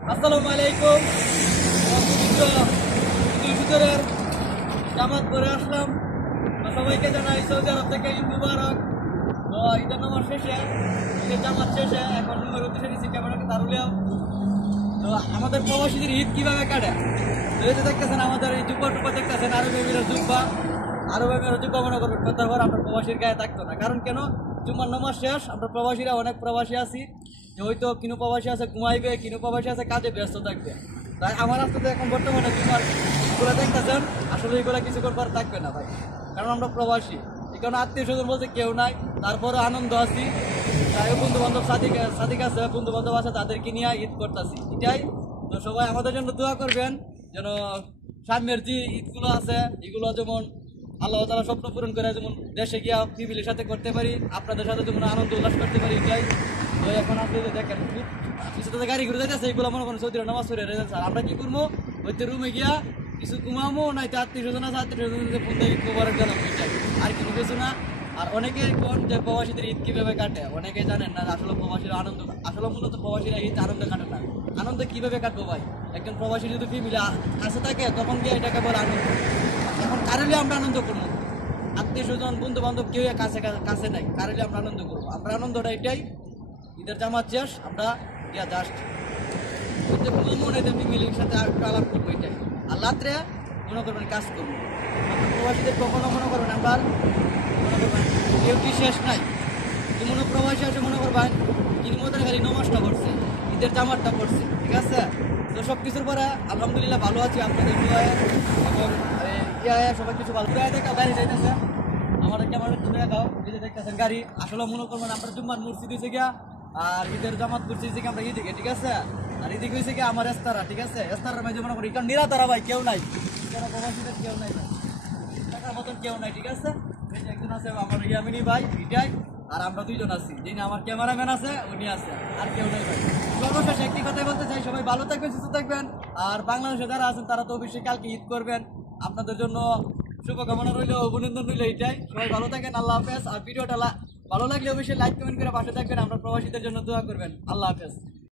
আসসালামু আলাইকুম। পবিত্র ঈদুল ফিতরের জামাত করে আসলাম। সবাইকে জানাই সৌদি আরব থেকে ঈদ মুবারক। তো ঈদের নামাজ শেষে, ঈদের জামাত শেষে এখন রুমের উদ্দেশ্যে নিচ্ছি ক্যামেরাকে দারুলিয়াও। তো আমাদের প্রবাসীদের ঈদ কীভাবে কাটে, তো এই যে দেখতেছেন আমাদের এই জুব্বা টুব্বা দেখতেছেন, আরব এমিরের জুব্বা। আরব এমিরের জুব্বা মনে করবেন প্রত্যেকবার আমরা প্রবাসীর গায়ে থাকতো না, কারণ কেন, জুম্মার নামাজ শেষ আমরা প্রবাসীরা অনেক প্রবাসী আছি যে হয়তো কিনু প্রবাসী আছে ঘুমাইবে, কিনু প্রবাসী আছে কাজে ব্যস্ত থাকবে। তাই আমার আসতে এখন বর্তমানে জুম্মার এগুলো দেখতেছেন, আসলে এগুলো কিছু করবার থাকবে না ভাই, কারণ আমরা প্রবাসী। এখানে আত্মীয় স্বজন বলতে কেউ নাই, তারপরে আনন্দ আছি। তাই বন্ধু বান্ধব সাদিক আছে, বন্ধু বান্ধব আছে, তাদেরকে নিয়ে ঈদ করতেছি এটাই। তো সবাই আমাদের জন্য দোয়া করবেন যেন সামনের যে ঈদগুলো আছে এগুলো যেমন আল্লাহ তাআলা স্বপ্ন পূরণ করে যেমন দেশে গিয়া ফ্যামিলির সাথে করতে পারি, আপনাদের সাথে যেমন আনন্দ উল্লাস করতে পারি এটাই। তো এখন আপনি যে দেখেন কিছু তো গাড়ি ঘুরে যাইতেছে, এগুলো মনে করেন সৌদি নামাজ পড়ে রয়েছে। আর আমরা কি করবো, হয়তো রুমে গিয়া কিছু ঘুমামো, নাই তো আত্মীয় স্বজন আছে, আত্মীয় স্বজনদের ফোন দিয়ে ঈদ মুবারক জানাবো এটাই, আর কিছু কিছু না। আর অনেকে কোন যে প্রবাসীদের ঈদ কিভাবে কাটে অনেকে জানেন না, আসলে প্রবাসীর আনন্দ, আসলে মূলত প্রবাসীরা ঈদ আনন্দ কাটে না। আনন্দ কিভাবে কাটবো ভাই, একজন প্রবাসী যদি ফ্যামিলি কাছে থাকে তখন গিয়ে এটাকে বলে আনন্দ। এখন কারেলে আমরা আনন্দ করবো, আত্মীয় স্বজন বন্ধু বান্ধব কেউ কাছে কাছে নাই, কারেলে আমরা আনন্দ করবো। আমরা আনন্দটা এটাই, ঈদের জামাত শেষ আমরা গিয়া জাস্ট মনে ফ্যামিলির সাথে একটু আলাপ করবো এটাই। আর রাত্রে মনে করবেন কাজ করবো। আমরা প্রবাসীদের কখনো মনে করবেন আমরা মনে করবেন কেউ কি শেষ নাই, যে মনে প্রবাসী আছে মনে করবেন কিন্তু মতো খালি নমাজটা করছে, ঈদের জামাতটা করছে, ঠিক আছে। তো সব কিছুর পরে আলহামদুলিল্লাহ ভালো আছি আপনাদের দোয়ায়, এবং সবাই কিছু ভালো দেখা গাড়ি যাইতেছে আমার ক্যামেরা দেখাও, এই যে দেখতেছেন গাড়ি। আসলে মনে করবেন আমরা জুম্মার মসজিদ হয়েছে গিয়া, আর ঈদের জামাত করছি যে আমরা ঈদিকে, ঠিক আছে। আর ঈদিকে হয়েছে গিয়ে আমার এস্তারা, ঠিক আছে। এস্তারার মাঝে মনে করি কারণ নিরাতারা ভাই কেউ নাই, কেন প্রবাসীদের কেউ নাই, টাকার মতন কেউ নাই, ঠিক আছে। এই যে একজন আছে আমার ইয়ামিনী ভাই এটাই, আর আমরা দুইজন আছি, যিনি আমার ক্যামেরাম্যান আছে উনি আছে, আর কেউ নেই ভাই। সর্বশেষ একটি কথাই বলতে চাই, সবাই ভালো থাকবেন, সুস্থ থাকবেন। আর বাংলাদেশে যারা আছেন তারা তো অবশ্যই কালকে ঈদ করবেন, আপনাদের জন্য শুভকামনা রইল, অভিনন্দন রইল এটাই। সবাই ভালো থাকেন, আল্লাহ হাফেজ। আর ভিডিওটা ভালো লাগলে অবশ্যই লাইক কমেন্ট করে পাশে থাকবেন, আমরা প্রবাসীদের জন্য দোয়া করবেন। আল্লাহ হাফেজ।